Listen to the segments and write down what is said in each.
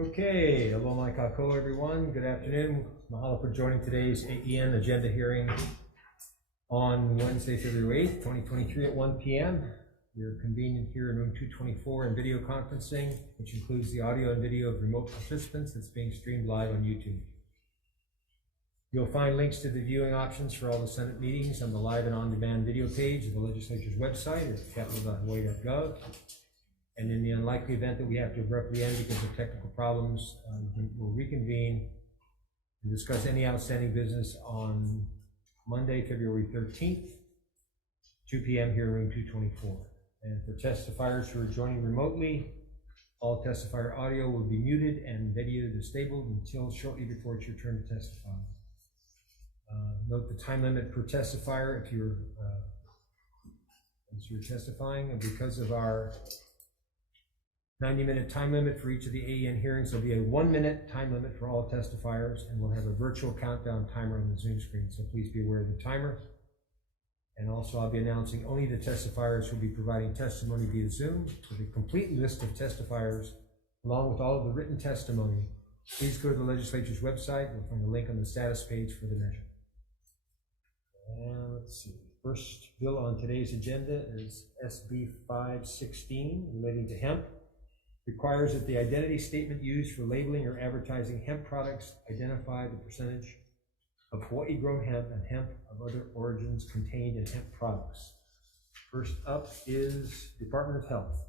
Okay, aloha mai kako everyone. Good afternoon. Mahalo for joining today's AEN agenda hearing on Wednesday, February 8th, 2023 at 1 p.m. We're convened here in room 224 in video conferencing, which includes the audio and video of remote participants that's being streamed live on YouTube. You'll find links to the viewing options for all the Senate meetings on the live and on-demand video page of the legislature's website at capitol.hawaii.gov. And in the unlikely event that we have to abruptly end because of technical problems, we'll reconvene and discuss any outstanding business on Monday, February 13th, 2 p.m. here in room 224. And for testifiers who are joining remotely, all testifier audio will be muted and video disabled until shortly before it's your turn to testify. Note the time limit per testifier if you're testifying, and because of our 90-minute time limit for each of the AEN hearings, there'll be a 1-minute time limit for all testifiers, and we'll have a virtual countdown timer on the Zoom screen, so please be aware of the timer. And also I'll be announcing only the testifiers who will be providing testimony via Zoom. With a complete list of testifiers, along with all of the written testimony, please go to the legislature's website. You'll find a link on the status page for the measure. And let's see, first bill on today's agenda is SB 516 relating to hemp. Requires that the identity statement used for labeling or advertising hemp products identify the percentage of Hawaii grown hemp and hemp of other origins contained in hemp products. First up is Department of Health.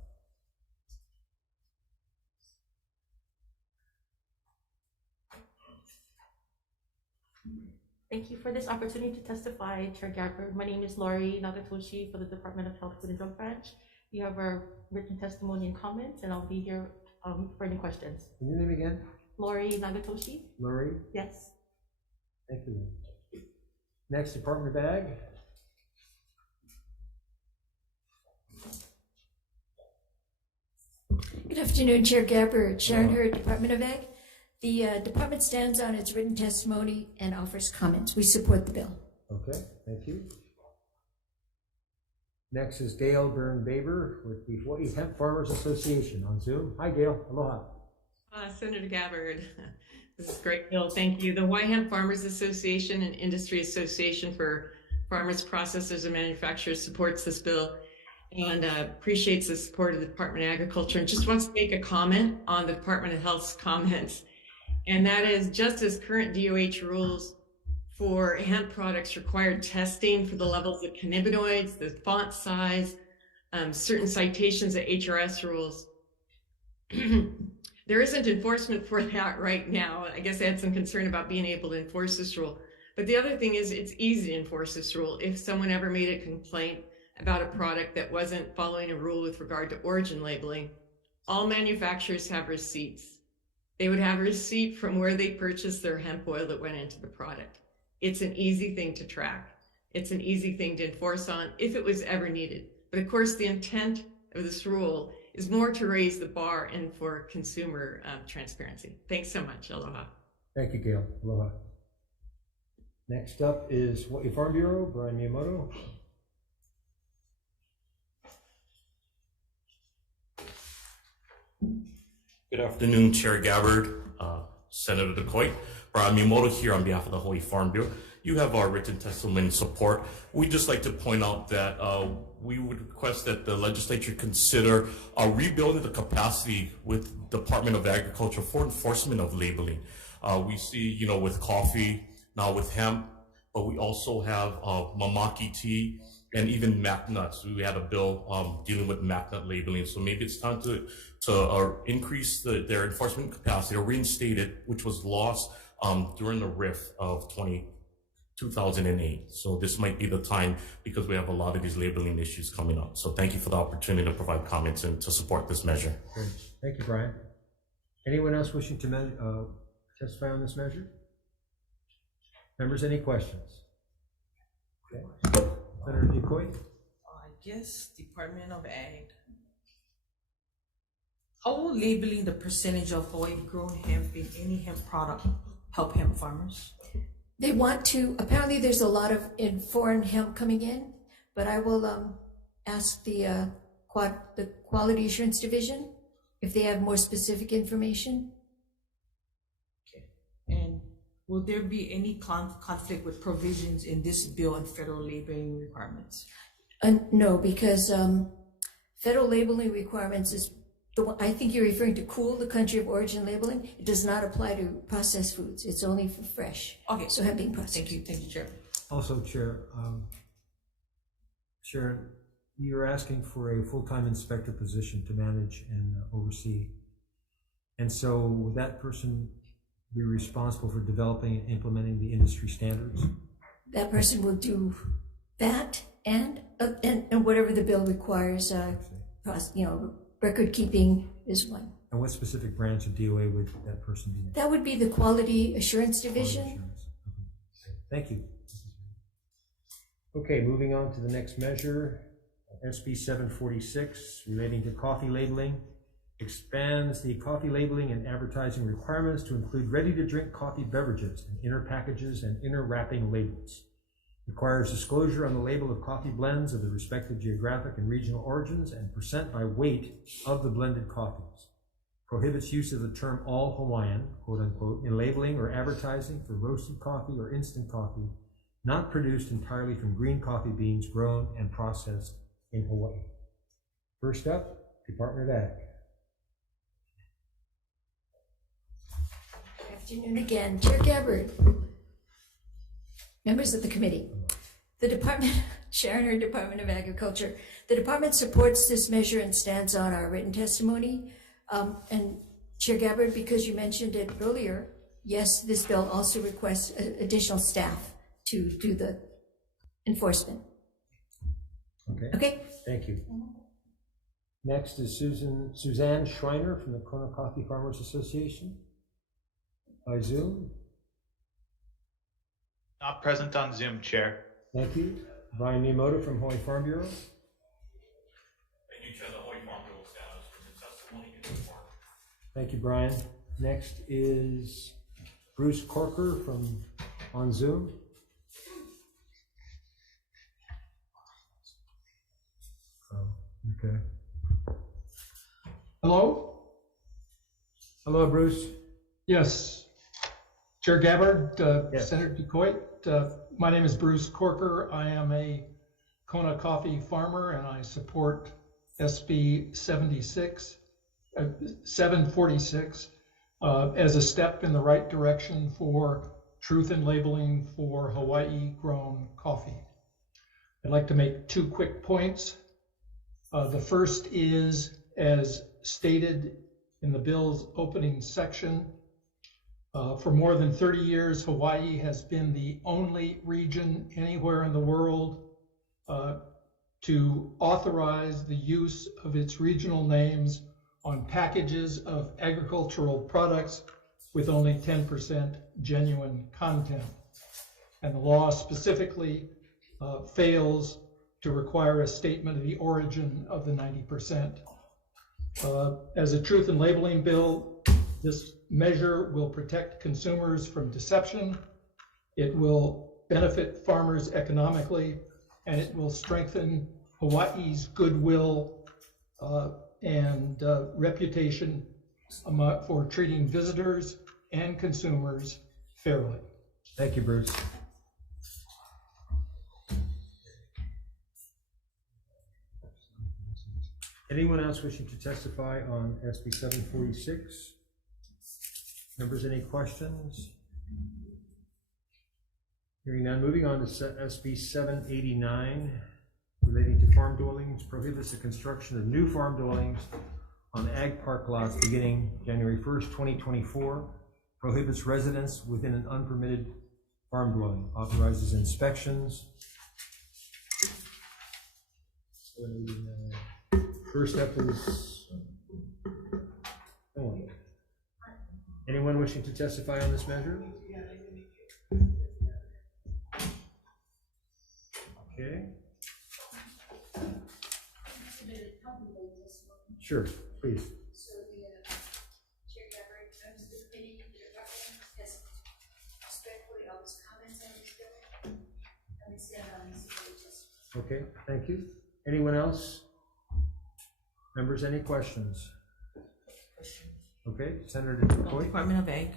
Thank you for this opportunity to testify, Chair Gabbard. My name is Lori Nagatoshi for the Department of Health Food and Drug Branch. You have our written testimony and comments, and I'll be here for any questions. And your name again? Lori Nagatoshi. Lori? Yes. Thank you. Next, Department of Ag. Good afternoon, Chair Gabbard. Sharon Hurd, Department of Ag. The department stands on its written testimony and offers comments. We support the bill. Okay, thank you. Next is Gail Byrne-Baber with the Hawaii Hemp Farmers Association on Zoom. Hi, Gail. Aloha. Senator Gabbard, this is a great bill. Thank you. The Hawaii Hemp Farmers Association and Industry Association for Farmers, Processors, and Manufacturers supports this bill and appreciates the support of the Department of Agriculture, and just wants to make a comment on the Department of Health's comments. And that is, just as current DOH rules for hemp products required testing for the levels of cannabinoids, the font size, certain citations of HRS rules. There isn't enforcement for that right now. I guess I had some concern about being able to enforce this rule. But the other thing is, it's easy to enforce this rule. If someone ever made a complaint about a product that wasn't following a rule with regard to origin labeling, all manufacturers have receipts. They would have a receipt from where they purchased their hemp oil that went into the product. It's an easy thing to track. It's an easy thing to enforce on if it was ever needed. But of course, the intent of this rule is more to raise the bar and for consumer transparency. Thanks so much. Aloha. Thank you, Gail. Aloha. Next up is Hawaii Farm Bureau, Brian Miyamoto. Good afternoon, Chair Gabbard, Senator DeCoit. Brian Miyamoto here on behalf of the Hawaii Farm Bureau. You have our written testimony and support. We'd just like to point out that we would request that the legislature consider rebuilding the capacity with Department of Agriculture for enforcement of labeling. We see, with coffee, now with hemp, but we also have mamaki tea and even mac nuts. We had a bill dealing with mac nut labeling. So maybe it's time to increase their enforcement capacity or reinstate it, which was lost during the RIF of 2008. So this might be the time, because we have a lot of these labeling issues coming up. So thank you for the opportunity to provide comments and to support this measure. Great. Thank you, Brian. Anyone else wishing to testify on this measure? Members, any questions? Okay. Senator DeCoy? Yes, Department of Ag. How will labeling the percentage of Hawaii grown hemp in any hemp product help hemp farmers? They want to, apparently there's a lot of foreign hemp coming in, but I will ask the Quality Assurance Division if they have more specific information. And will there be any conflict with provisions in this bill and federal labeling requirements? No, because federal labeling requirements is the one, I think you're referring to cool, the country of origin labeling. It does not apply to processed foods. It's only for fresh. Okay. So have been processed. Thank you, Chair. Also, Chair, Sharon, you're asking for a full-time inspector position to manage and oversee. And so would that person be responsible for developing and implementing the industry standards? That person will do that and whatever the bill requires, record keeping is one. And what specific branch of DOA would that person be in? That would be the Quality Assurance Division. Quality assurance. Okay. Thank you. Okay, moving on to the next measure, SB 746, relating to coffee labeling, expands the coffee labeling and advertising requirements to include ready-to-drink coffee beverages and inner packages and inner wrapping labels. Requires disclosure on the label of coffee blends of the respective geographic and regional origins and percent by weight of the blended coffees. Prohibits use of the term all Hawaiian, quote unquote, in labeling or advertising for roasted coffee or instant coffee not produced entirely from green coffee beans grown and processed in Hawaii. First up, Department of Ag. Good afternoon again. Chair Gabbard, members of the committee, the department, Sharon Hurd, Department of Agriculture, the department supports this measure and stands on our written testimony. And Chair Gabbard, because you mentioned it earlier, yes, this bill also requests additional staff to do the enforcement. Okay. Thank you. Next is Suzanne Schreiner from the Kona Coffee Farmers Association by Zoom. Not present on Zoom, Chair. Thank you. Brian Miyamoto from Hawaii Farm Bureau. Thank you, Chair. The Hawaii Farm Bureau status for the testimony in the farm. Thank you, Brian. Next is Bruce Corker from on Zoom. Okay. Hello? Hello, Bruce. Yes. Chair Gabbard, Yes. Senator DeCoit, my name is Bruce Corker. I am a Kona coffee farmer and I support SB 746 as a step in the right direction for truth in labeling for Hawaii grown coffee. I'd like to make 2 quick points. The first is, as stated in the bill's opening section, for more than 30 years, Hawaii has been the only region anywhere in the world to authorize the use of its regional names on packages of agricultural products with only 10% genuine content. And the law specifically fails to require a statement of the origin of the 90%. As a truth in labeling bill, this measure will protect consumers from deception. It will benefit farmers economically, and it will strengthen Hawaii's goodwill and reputation for treating visitors and consumers fairly. Thank you, Bruce. Anyone else wishing to testify on SB 746? Members, any questions? Hearing none, moving on to SB 789, relating to farm dwellings, prohibits the construction of new farm dwellings on ag park lots beginning January 1st, 2024, prohibits residents within an unpermitted farm dwelling, authorizes inspections. First up is anyone wishing to testify on this measure? Okay. Sure, please. So Chair Gabbard, members of the committee, the department has respectfully all those comments on this bill. And we stand on this. Okay, thank you. Anyone else? Members, any questions? Okay, Senator DeCoit. Department of Ag.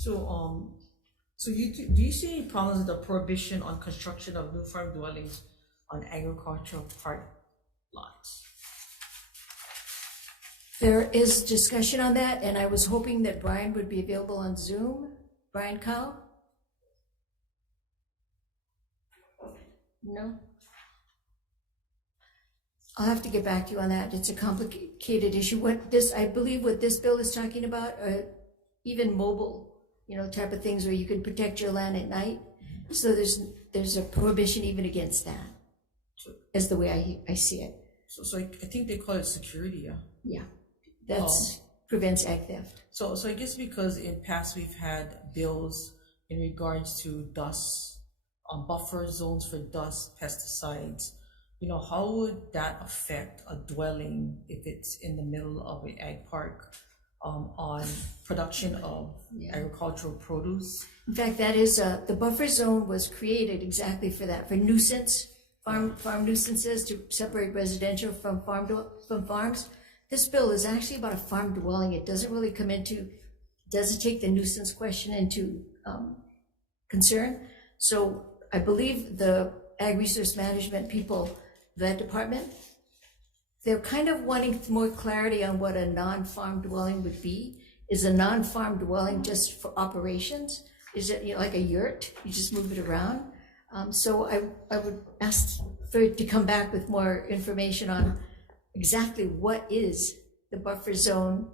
So do you see any problems with the prohibition on construction of new farm dwellings on agricultural park lots? There is discussion on that, and I was hoping that Brian would be available on Zoom. Brian Cow? No? I'll have to get back to you on that. It's a complicated issue. I believe what this bill is talking about are even mobile, type of things where you can protect your land at night. So there's a prohibition even against that, as the way I see it. So I think they call it security, yeah? Yeah, that prevents ag theft. So I guess because in past we've had bills in regards to dust, buffer zones for dust, pesticides, how would that affect a dwelling if it's in the middle of an ag park on production of agricultural produce? In fact, that is, the buffer zone was created exactly for that, for nuisance, farm nuisances to separate residential from farms. This bill is actually about a farm dwelling. It doesn't really doesn't take the nuisance question into concern. So I believe the Ag Resource Management people, that department, they're kind of wanting more clarity on what a non-farm dwelling would be. Is a non-farm dwelling just for operations? Is it like a yurt? You just move it around? So I would ask for it to come back with more information on exactly what is the buffer zone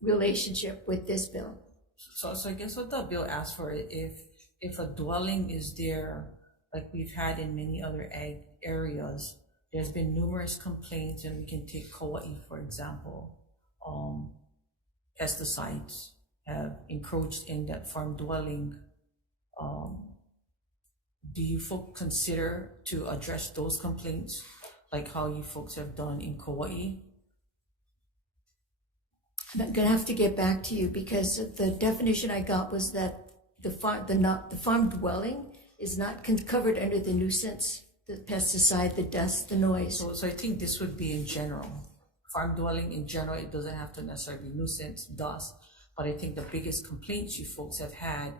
relationship with this bill. So I guess what the bill asks for, if a dwelling is there, like we've had in many other ag areas, there's been numerous complaints, and we can take Hawai'i, for example. Pesticides have encroached in that farm dwelling. Do you folks consider to address those complaints like how you folks have done in Kauai? I'm gonna have to get back to you because the definition I got was that the farm dwelling is not covered under the nuisance, the pesticide, the dust, the noise. So I think this would be in general. Farm dwelling in general, it doesn't have to necessarily be nuisance, dust, but I think the biggest complaints you folks have had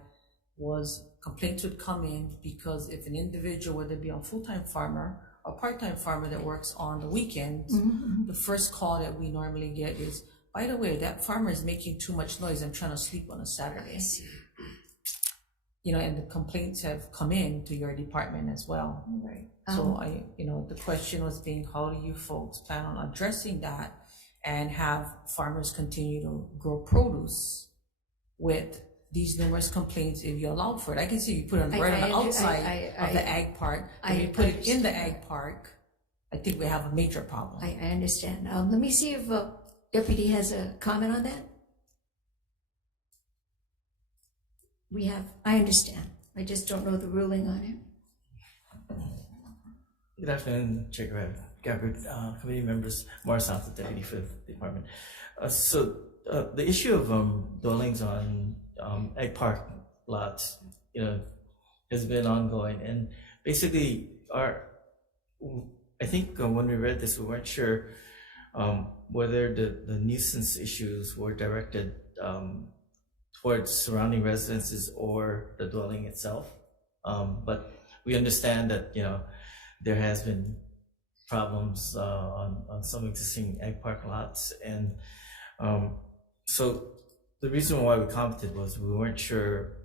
was complaints would come in because if an individual, whether it be a full-time farmer or part-time farmer that works on the weekends, the first call that we normally get is, by the way, that farmer is making too much noise. I'm trying to sleep on a Saturday. And the complaints have come in to your department as well. Right. So the question was being, how do you folks plan on addressing that and have farmers continue to grow produce with these numerous complaints if you allow for it? I can see you put it right on the outside of the ag park. If you put it in the ag park, I think we have a major problem. I understand. Let me see if Deputy has a comment on that. I understand. I just don't know the ruling on it. Good afternoon, Chair Gabbard, committee members, Morris South, the Deputy for the Department. So the issue of dwellings on ag park lots, has been ongoing, and basically I think when we read this, we weren't sure whether the nuisance issues were directed towards surrounding residences or the dwelling itself. But we understand that, there has been problems on some existing ag park lots. And so the reason why we commented was we weren't sure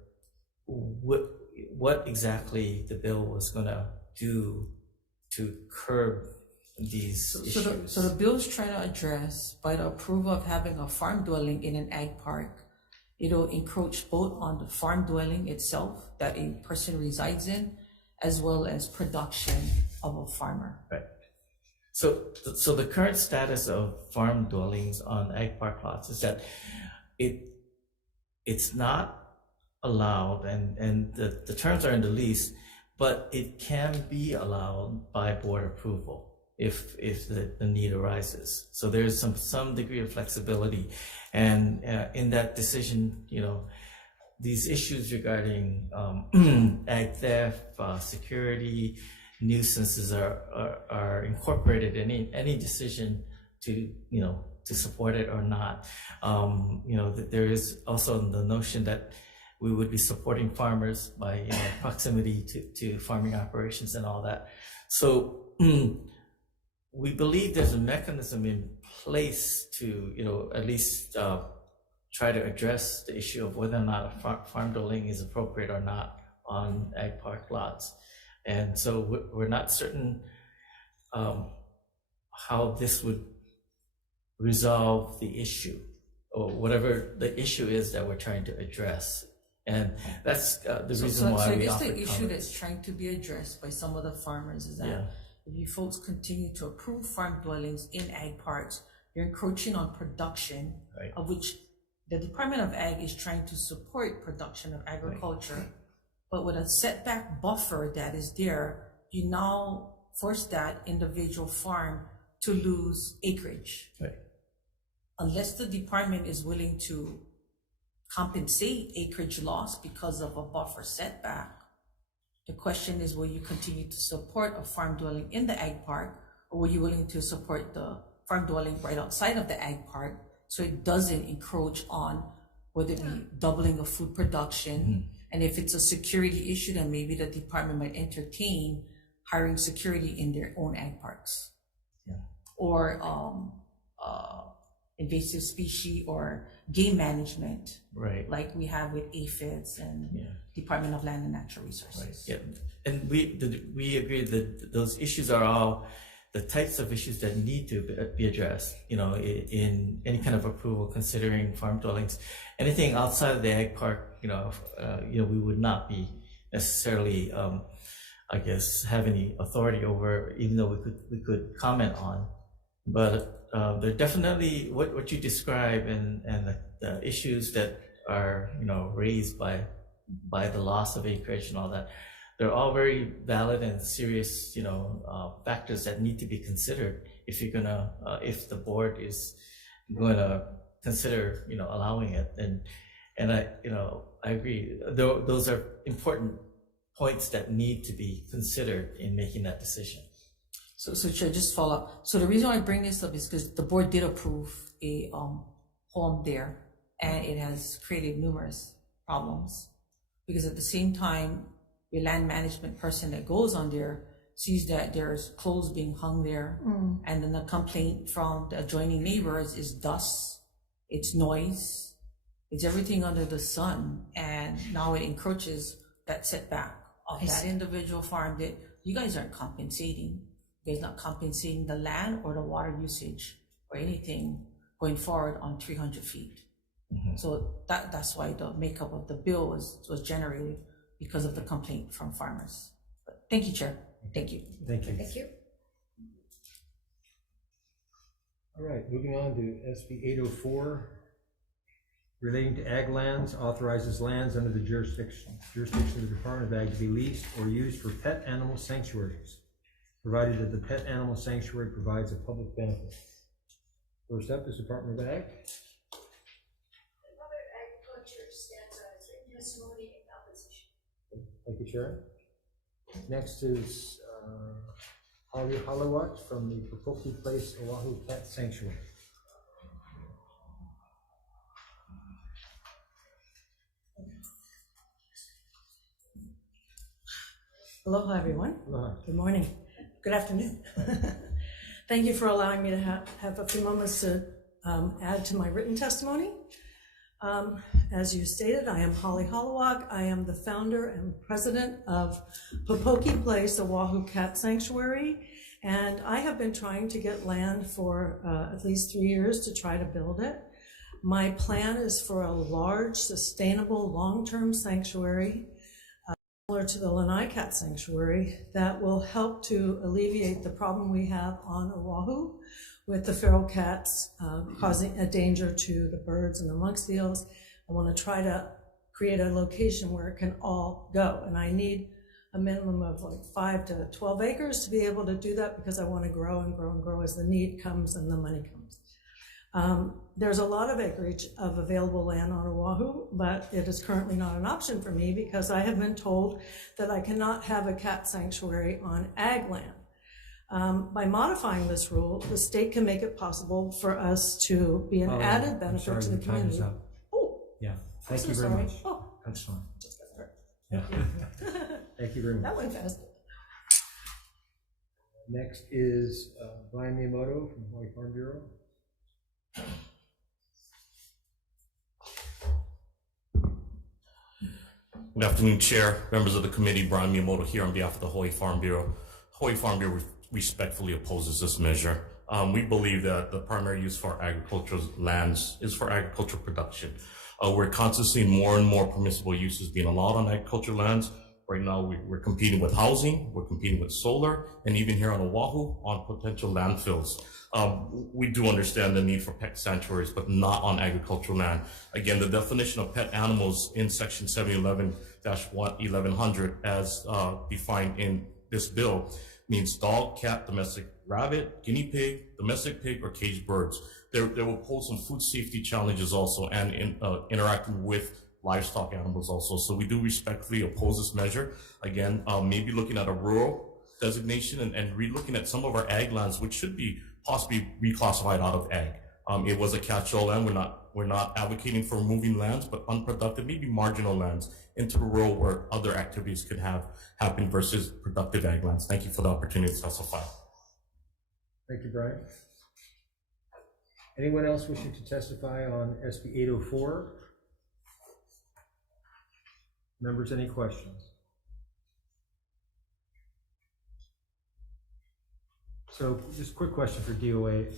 what exactly the bill was gonna do to curb these issues. So the bill is trying to address, by the approval of having a farm dwelling in an ag park, it'll encroach both on the farm dwelling itself that a person resides in, as well as production of a farmer. Right. So the current status of farm dwellings on ag park lots is that it's not allowed, and the terms are in the lease, but it can be allowed by board approval if the need arises. So there's some degree of flexibility, and in that decision, these issues regarding ag theft, security, nuisances are incorporated in any decision to support it or not. That there is also the notion that we would be supporting farmers by proximity to farming operations and all that. So we believe there's a mechanism in place to at least try to address the issue of whether or not a farm dwelling is appropriate or not on ag park lots. And so we're not certain how this would resolve the issue, or whatever the issue is that we're trying to address. And that's the reason why I we guess offer the issue comments. that's trying to be addressed by some of the farmers is that if you folks continue to approve farm dwellings in ag parks, you're encroaching on production, Right. of which the Department of Ag is trying to support production of agriculture. But with a setback buffer that is there, you now force that individual farm to lose acreage. Right. Unless the department is willing to compensate acreage loss because of a buffer setback, the question is, will you continue to support a farm dwelling in the ag park, or were you willing to support the farm dwelling right outside of the ag park so it doesn't encroach on whether it be doubling of food production? And if it's a security issue, then maybe the department might entertain hiring security in their own ag parks. Or invasive species or game management, Right. like we have with aphids and Department of Land and Natural Resources. Right. Yeah, and we agree that those issues are all the types of issues that need to be addressed. In any kind of approval, considering farm dwellings, anything outside of the ag park, we would not be necessarily, have any authority over, even though we could comment on. But there definitely what you describe and the issues that are raised by the loss of acreage and all that, they're all very valid and serious factors that need to be considered if the board is going to consider allowing it. And I agree, those are important points that need to be considered in making that decision. So Chair, just follow up. So the reason why I bring this up is because the board did approve a home there, and it has created numerous problems. Because at the same time, the land management person that goes on there sees that there's clothes being hung there, and then the complaint from the adjoining neighbors is dust, it's noise, it's everything under the sun, and now it encroaches that setback of that individual farm that you guys aren't compensating. You guys not compensating the land or the water usage or anything going forward on 300 feet. So that's why the makeup of the bill was generated, because of the complaint from farmers. But thank you, Chair. Thank you. Thank you. Thank you. All right, moving on to SB 804, relating to ag lands, authorizes lands under the jurisdiction of the Department of Ag to be leased or used for pet animal sanctuaries, provided that the pet animal sanctuary provides a public benefit. First up is Department of Ag. Department of Agriculture stands on its written testimony in opposition. Thank you, Chair. Next is Holly Halawat from the Popoki Place Oahu Pet Sanctuary. Aloha, everyone. Aloha. Good morning. Good afternoon. Thank you for allowing me to have a few moments to add to my written testimony. As you stated, I am Holly Halawak. I am the founder and president of Popoki Place Oahu Cat Sanctuary, and I have been trying to get land for at least 3 years to try to build it. My plan is for a large, sustainable, long-term sanctuary similar to the Lanai Cat Sanctuary that will help to alleviate the problem we have on Oahu with the feral cats causing a danger to the birds and the monk seals. I want to try to create a location where it can all go, and I need a minimum of like 5 to 12 acres to be able to do that, because I want to grow and grow and grow as the need comes and the money comes. There's a lot of acreage of available land on Oahu, but it is currently not an option for me because I have been told that I cannot have a cat sanctuary on ag land. By modifying this rule, the state can make it possible for us to be an added benefit to the community. Time is up. Oh, Yeah, thank so you very sorry. much. Oh, That's fine. Yeah. Thank you very much. That went fast. Next is Brian Miyamoto from Hawaii Farm Bureau. Good afternoon, Chair, members of the committee. Brian Miyamoto here on behalf of the Hawaii Farm Bureau. Hawaii Farm Bureau respectfully opposes this measure. We believe that the primary use for agricultural lands is for agricultural production. We're constantly seeing more and more permissible uses being allowed on agricultural lands. Right now, we're competing with housing, we're competing with solar, and even here on Oahu on potential landfills. We do understand the need for pet sanctuaries, but not on agricultural land. Again, the definition of pet animals in section 711-1100 as defined in this bill means dog, cat, domestic rabbit, guinea pig, domestic pig, or caged birds. There will pose some food safety challenges also, and interacting with livestock animals also. So we do respectfully oppose this measure. Again, maybe looking at a rural designation and re-looking at some of our ag lands, which should be possibly reclassified out of ag. It was a catch-all land. We're not advocating for removing lands, but unproductive, maybe marginal lands into rural where other activities could happen versus productive ag lands. Thank you for the opportunity to testify. Thank you, Brian. Anyone else wishing to testify on SB 804? Members, any questions? So just a quick question for DOA.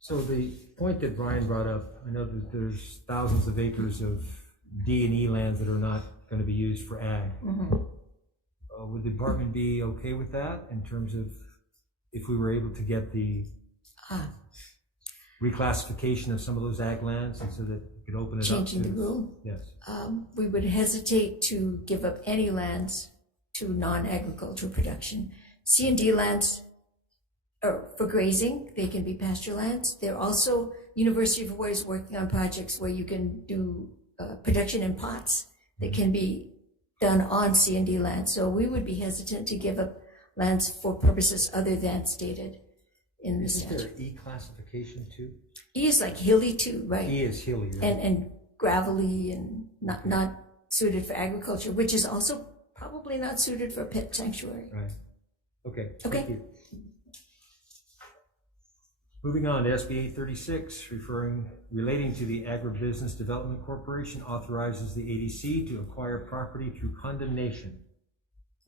So the point that Brian brought up, I know that there's thousands of acres of D&E lands that are not going to be used for ag. Would the department be okay with that in terms of if we were able to get the reclassification of some of those ag lands and so that you could open it up? Changing the rule? Yes. We would hesitate to give up any lands to non-agricultural production. C&D lands are for grazing. They can be pasture lands. They're also, University of Hawaii is working on projects where you can do production in pots that can be done on C&D land. So we would be hesitant to give up lands for purposes other than stated in the Isn't there statute. E classification too? E is like hilly too, right? E is hilly, right? And gravelly and not suited for agriculture, which is also probably not suited for pet sanctuary. Right. Okay. Okay. Thank you. Moving on to SB 836, relating to the Agribusiness Development Corporation, authorizes the ADC to acquire property through condemnation.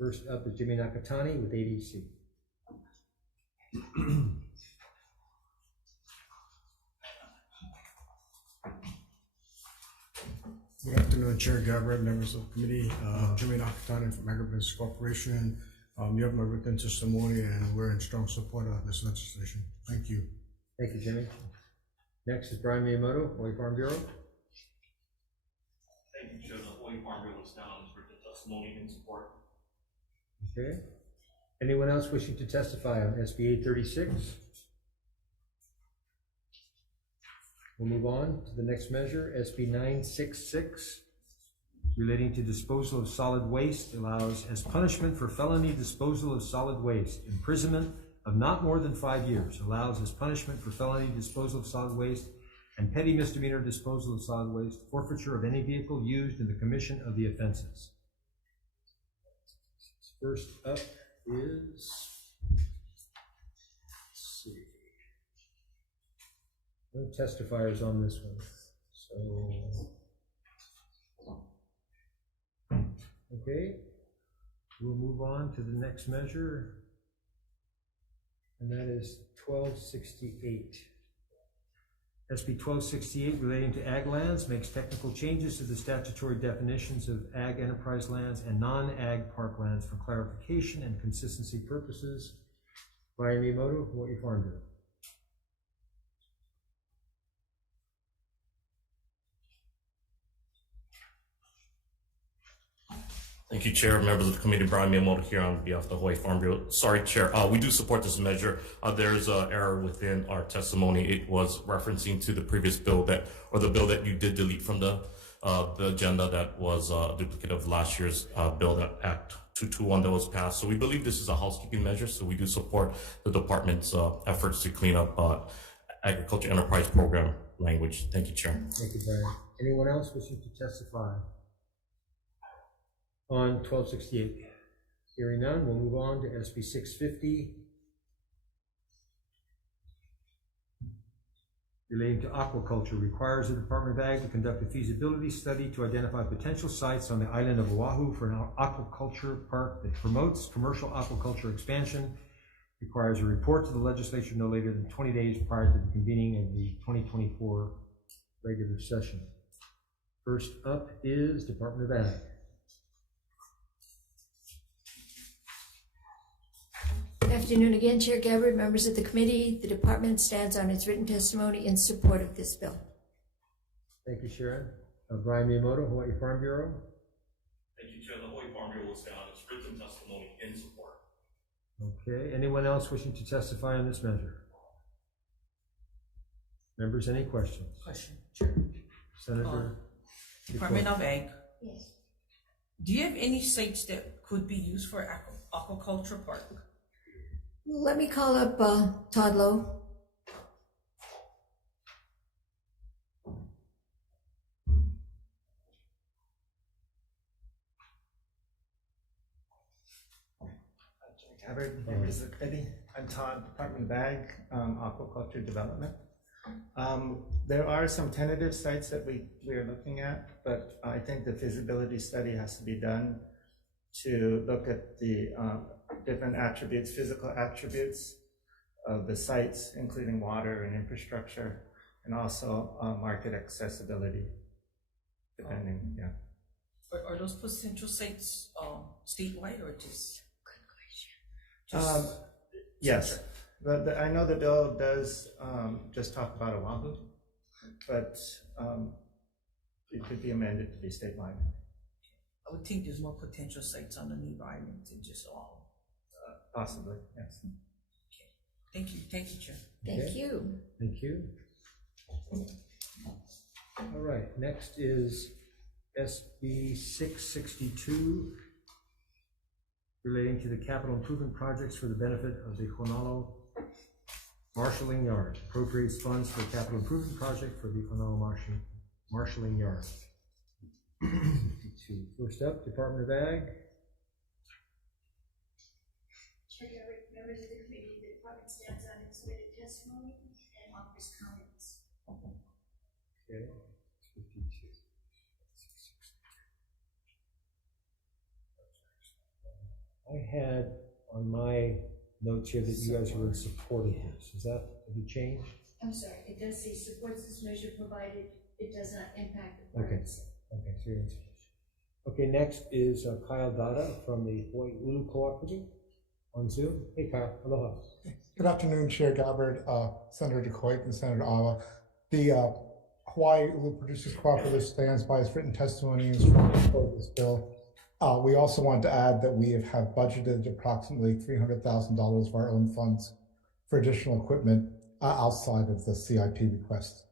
First up is Jimmy Nakatani with ADC. Good afternoon, Chair Gabbard, members of the committee. Jimmy Nakatani from Agribusiness Corporation. You have my written testimony, and we're in strong support of this legislation. Thank you. Thank you, Jimmy. Next is Brian Miyamoto, Hawaii Farm Bureau. Thank you, Chair. The Hawaii Farm Bureau will stand on this written testimony in support. Okay. Anyone else wishing to testify on SB 836? We'll move on to the next measure, SB 966, relating to disposal of solid waste, allows as punishment for felony disposal of solid waste, imprisonment of not more than 5 years, allows as punishment for felony disposal of solid waste and petty misdemeanor disposal of solid waste, forfeiture of any vehicle used in the commission of the offenses. First up is, let's see, no testifiers on this one, so, okay, we'll move on to the next measure, and that is 1268. SB 1268 relating to ag lands makes technical changes to the statutory definitions of ag enterprise lands and non-ag park lands for clarification and consistency purposes. Brian Miyamoto, Hawaii Farm Bureau. Thank you, Chair. Members of the committee, Brian Miyamoto here on behalf of the Hawaii Farm Bureau. Sorry, Chair. We do support this measure. There is an error within our testimony. It was referencing to the previous bill the bill that you did delete from the agenda that was a duplicate of last year's bill, that Act 221 that was passed. So we believe this is a housekeeping measure. So we do support the department's efforts to clean up agriculture enterprise program language. Thank you, Chair. Thank you, Brian. Anyone else wishing to testify on 1268? Hearing none, we'll move on to SB 650, relating to aquaculture. Requires the Department of Ag to conduct a feasibility study to identify potential sites on the island of Oahu for an aquaculture park that promotes commercial aquaculture expansion. Requires a report to the legislature no later than 20 days prior to the convening of the 2024 regular session. First up is Department of Ag. Good afternoon again, Chair Gabbard, members of the committee. The department stands on its written testimony in support of this bill. Thank you, Sharon. Brian Miyamoto, Hawaii Farm Bureau. Thank you, Chair. The Hawaii Farm Bureau will stand on its written testimony in support. Okay, anyone else wishing to testify on this measure? Members, any questions? Question, Chair. Senator? Department of Ag, Yes. do you have any sites that could be used for aquaculture park? Let me call up Todd Lowe. Gabbard, members of the committee. I'm Todd, Department of Ag, Aquaculture Development. There are some tentative sites that we are looking at, but I think the feasibility study has to be done to look at the different attributes, physical attributes of the sites, including water and infrastructure, and also market accessibility, depending, yeah. Are those potential sites statewide or just? Yes, I know the bill does just talk about Oahu, but it could be amended to be statewide. I would think there's more potential sites on the new island than just all. Possibly, yes. Okay. Thank you, Chair. Thank you. Thank you. All right, next is SB 662, relating to the capital improvement projects for the benefit of the Honolo Marshalling Yard. Appropriates funds for a capital improvement project for the Honolo Marshalling Yard. 52. First up, Department of Ag. Chair Gabbard, members of the committee, the department stands on its written testimony and offers comments. Okay, 52. I had on my notes here that you guys were in support of this. Is that, have you changed? I'm sorry, it does say supports this measure provided it does not impact the Okay. parks. Okay, so you're in support. Okay, next is Kyle Dada from the Hawaii Ulu Cooperative on Zoom. Hey Kyle, aloha. Good afternoon, Chair Gabbard, Senator DeCoit, and Senator Awa. The Hawaii Ulu Producers Cooperative stands by its written testimony and strongly support this bill. We also want to add that we have budgeted approximately $300,000 of our own funds for additional equipment outside of the CIP request.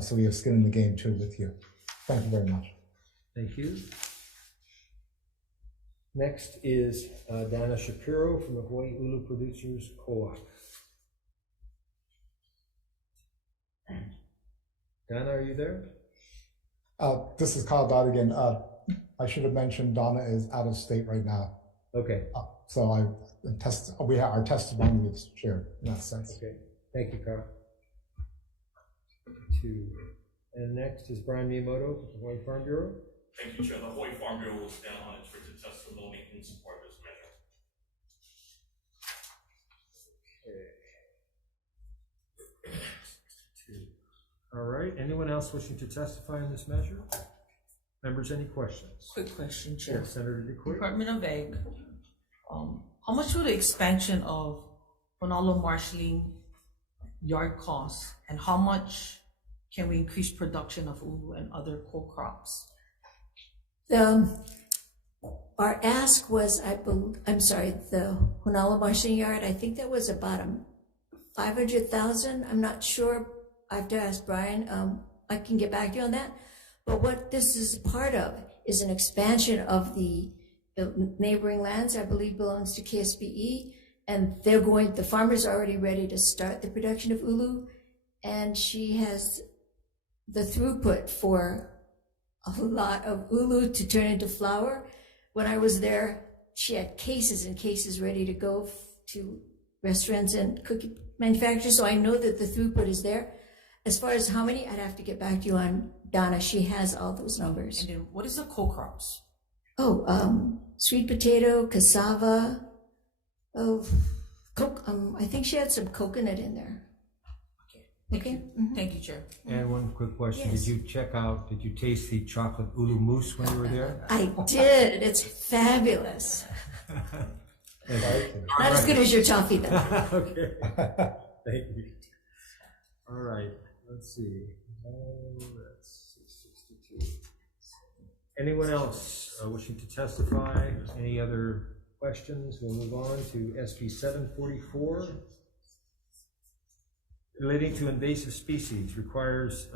So we have skin in the game too with you. Thank you very much. Thank you. Next is Dana Shapiro from the Hawaii Ulu Producers Co-op. Dana, are you there? This is Kyle Dodd again. I should have mentioned Donna is out of state right now. Okay. So our testimony is shared in that sense. Okay. Thank you, Kyle. 2. And next is Brian Miyamoto from the Hawaii Farm Bureau. Thank you, Chair. The Hawaii Farm Bureau will stand on its written testimony in support of this measure. Okay. All right. Anyone else wishing to testify on this measure? Members, any questions? Quick question, Chair. Yes, Senator DeCourt. Department of Ag, how much will the expansion of Honolo Marshalling Yard cost, and how much can we increase production of ulu and other co-crops? Our ask was, the Honolo Marshalling Yard, I think that was about $500,000. I'm not sure. I have to ask Brian. I can get back to you on that. But what this is part of is an expansion of the neighboring lands, I believe belongs to KSBE, and the farmers are already ready to start the production of ulu, and she has the throughput for a lot of ulu to turn into flour. When I was there, she had cases and cases ready to go to restaurants and cookie manufacturers, so I know that the throughput is there. As far as how many, I'd have to get back to you on Donna. She has all those numbers. And then what is the co-crops? Oh, sweet potato, cassava, I think she had some coconut in there. Okay. Thank you, Chair. And one quick question, Yes. did you taste the chocolate ulu mousse when you were there? I did. It's fabulous. Not as good as your toffee, though. Okay, thank you. All right, let's see. That's 662. Anyone else wishing to testify? Any other questions? We'll move on to SB 744. Relating to invasive species, requires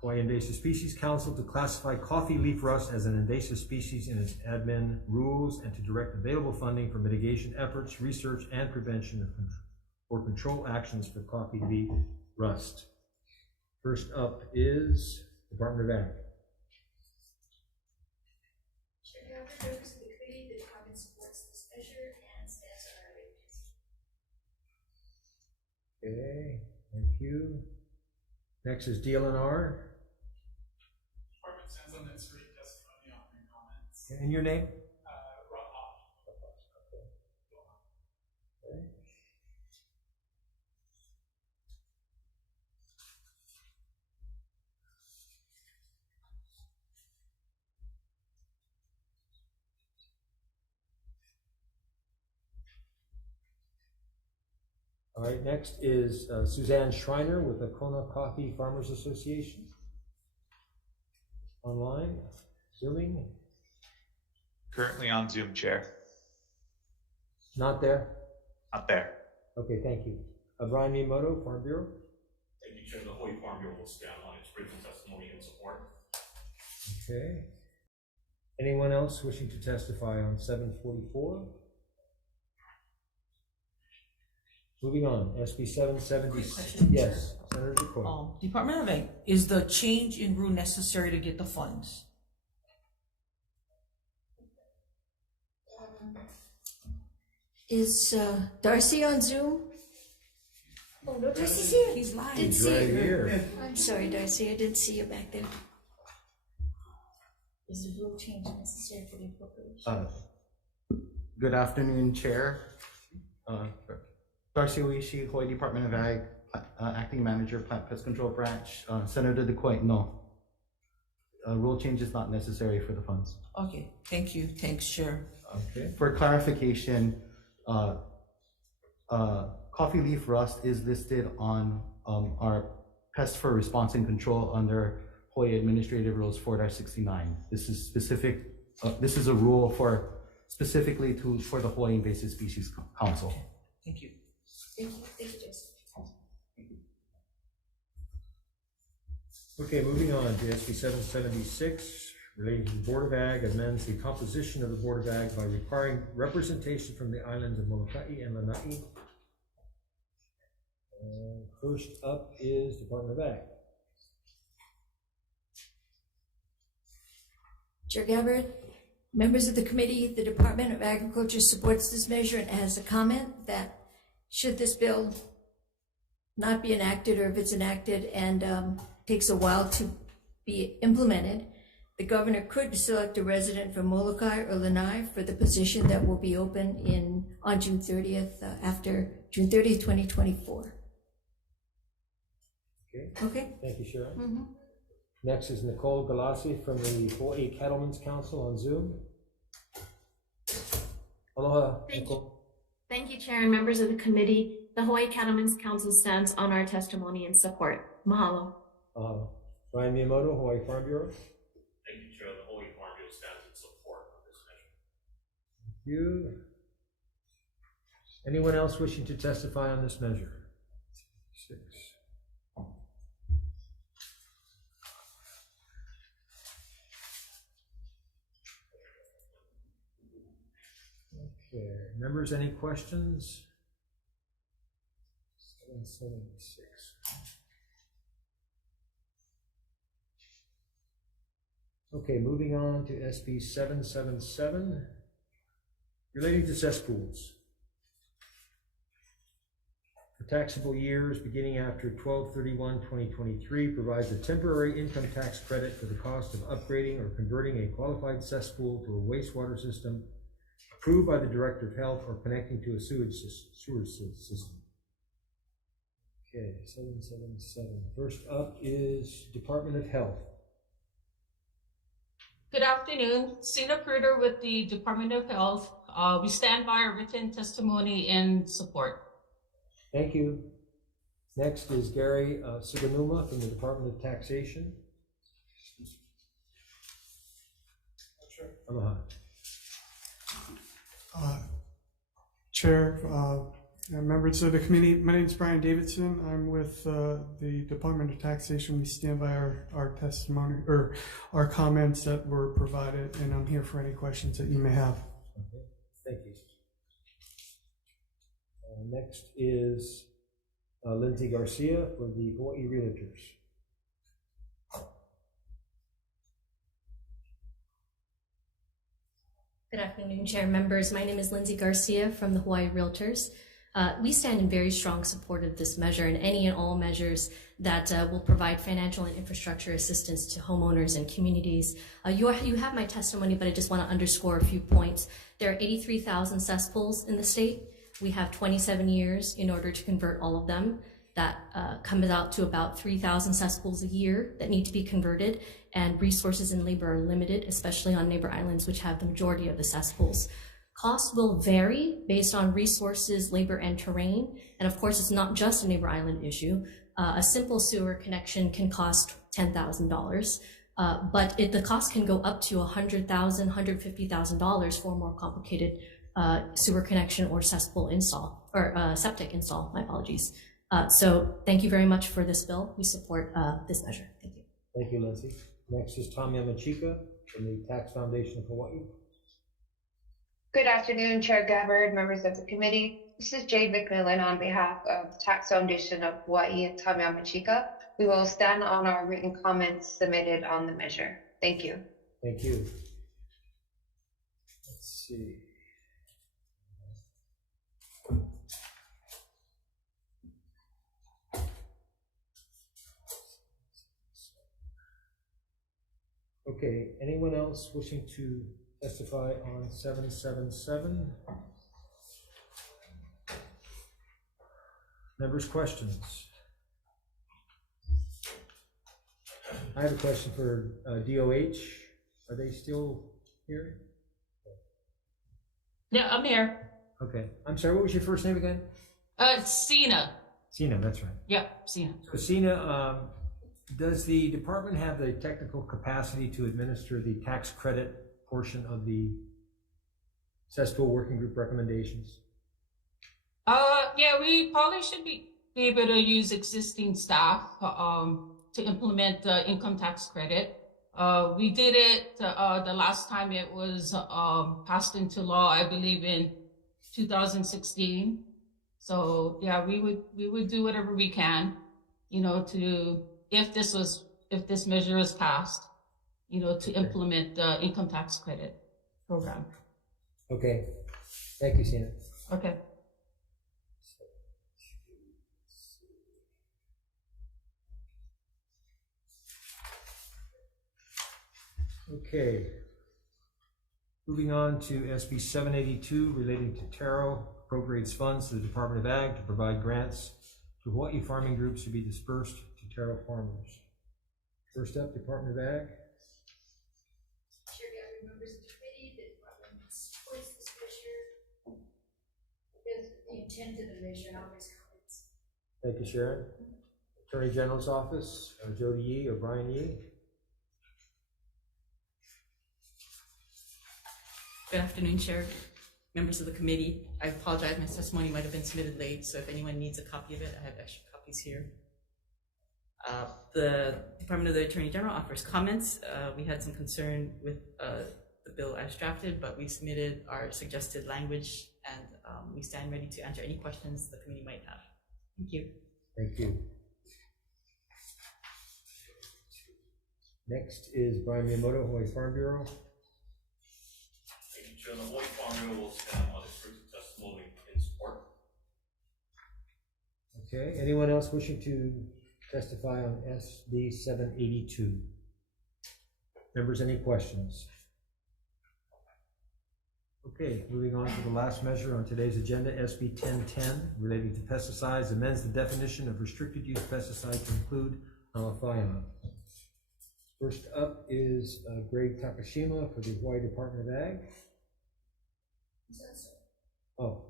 Hawaii Invasive Species Council to classify coffee leaf rust as an invasive species in its admin rules and to direct available funding for mitigation efforts, research, and prevention or control actions for coffee leaf rust. First up is Department of Ag. Members of the committee, the department supports this measure and stands on our witness. Okay, thank you. Next is DLNR. Department stands on its written testimony, offering comments. And your name? Rob Hoff. Okay. All right, next is Suzanne Schreiner with the Kona Coffee Farmers Association. Online, Zooming, Currently on Zoom, Chair. not there? Not there. Okay, thank you. Brian Miyamoto, Farm Bureau. Thank you, Chair. The Hawaii Farm Bureau will stand on its written testimony and support. Okay. Anyone else wishing to testify on 744? Moving on, SB 770. Yes, Senator DeCoy. Department of Ag, is the change in rule necessary to get the funds? Is Darcy on Zoom? Oh, no, Darcy's here. He's live. Didn't He's see right you. here. I'm sorry, Darcy, I didn't see you back there. Is the rule change necessary for the appropriation? Good afternoon, Chair. Darcy Oishi, Hawaii Department of Ag, Acting Manager, Plant Pest Control Branch. Senator DeCoy, no. Rule change is not necessary for the funds. Okay, thank you. Thanks, Chair. Okay. For clarification, coffee leaf rust is listed on our pest for response and control under Hawaii Administrative Rules 4-69. This is specific. This is a rule for specifically for the Hawaii Invasive Species Council. Thank you. Thank you, Darcy. Okay, moving on to SB 776, relating to the Board of Ag, amends the composition of the Board of Ag by requiring representation from the islands of Molokai and Lanai. First up is Department of Ag. Chair Gabbard, members of the committee, the Department of Agriculture supports this measure and has a comment that should this bill not be enacted, or if it's enacted and takes a while to be implemented, the governor could select a resident from Molokai or Lanai for the position that will be open on June 30th, after June 30th, 2024. Okay. Thank you, Sharon. Next is Nicole Galassi from the Hawaii Cattlemen's Council on Zoom. Aloha, Nicole. Thank you, Chair and members of the committee. The Hawaii Cattlemen's Council stands on our testimony and support. Mahalo. Ryan Miyamoto, Hawaii Farm Bureau. Thank you, Chair. The Hawaii Farm Bureau stands in support of this measure. Thank you. Anyone else wishing to testify on this measure? 6. Okay, members, any questions? 776. Okay, moving on to SB 777, relating to cesspools. For taxable years beginning after 12/31/2023, provides a temporary income tax credit for the cost of upgrading or converting a qualified cesspool to a wastewater system approved by the Director of Health or connecting to a sewer system. Okay, 777. First up is Department of Health. Good afternoon, Sina Kruder with the Department of Health. We stand by our written testimony in support. Thank you. Next is Gary Suganuma from the Department of Taxation. Aloha. Chair, members of the committee, my name is Brian Davidson. I'm with the Department of Taxation. We stand by our testimony or our comments that were provided, and I'm here for any questions that you may have. Okay, thank you. Next is Lindsay Garcia for the Hawai'i Realtors. Good afternoon, Chair members. My name is Lindsay Garcia from the Hawai'i Realtors. We stand in very strong support of this measure and any and all measures that will provide financial and infrastructure assistance to homeowners and communities. You have my testimony, but I just want to underscore a few points. There are 83,000 cesspools in the state. We have 27 years in order to convert all of them. That comes out to about 3,000 cesspools a year that need to be converted, and resources and labor are limited, especially on neighbor islands, which have the majority of the cesspools. Costs will vary based on resources, labor, and terrain. And of course, it's not just a neighbor island issue. A simple sewer connection can cost $10,000, but the cost can go up to $100,000, $150,000 for a more complicated sewer connection or cesspool install, or septic install, my apologies. So thank you very much for this bill. We support this measure. Thank you. Thank you, Lindsay. Next is Tom Yamachika from the Tax Foundation of Hawaii. Good afternoon, Chair Gabbard, members of the committee. This is Jade McMillan on behalf of the Tax Foundation of Hawaii and Tom Yamachika. We will stand on our written comments submitted on the measure. Thank you. Thank you. Let's see. Okay, anyone else wishing to testify on 777? Members' questions? I have a question for DOH. Are they still here? Yeah, I'm here. Okay, I'm sorry, what was your first name again? Sina. Sina, that's right. Yeah, Sina. So Sina, does the department have the technical capacity to administer the tax credit portion of the cesspool working group recommendations? Yeah, we probably should be able to use existing staff to implement the income tax credit. We did it the last time it was passed into law, I believe in 2016. So yeah, we would do whatever we can, you know, to if this measure is passed, you know, to implement the income tax credit program. Okay, thank you, Sina. Okay. Okay, moving on to SB 782 relating to TARO, appropriates funds to the Department of Ag to provide grants to Hawaii farming groups to be dispersed to TARO farmers. First up, Department of Ag. Chair Gabbard, members of the committee, the department supports this measure. With the intent of the measure and offers comments. Thank you, Sharon. Attorney General's Office, Jody Yee or Brian Yee. Good afternoon, Chair, members of the committee. I apologize, my testimony might have been submitted late, so if anyone needs a copy of it, I have extra copies here. The Department of the Attorney General offers comments. We had some concern with the bill as drafted, but we submitted our suggested language, and we stand ready to answer any questions the committee might have. Thank you. Thank you. Next is Brian Miyamoto, Hawaii Farm Bureau. Thank you, Chair. The Hawaii Farm Bureau will stand on its written testimony in support. Okay, anyone else wishing to testify on SB 782? Members, any questions? Okay, moving on to the last measure on today's agenda, SB 1010, relating to pesticides, amends the definition of restricted use pesticide to include malathion. First up is Greg Takashima for the Hawaii Department of Ag. Oh.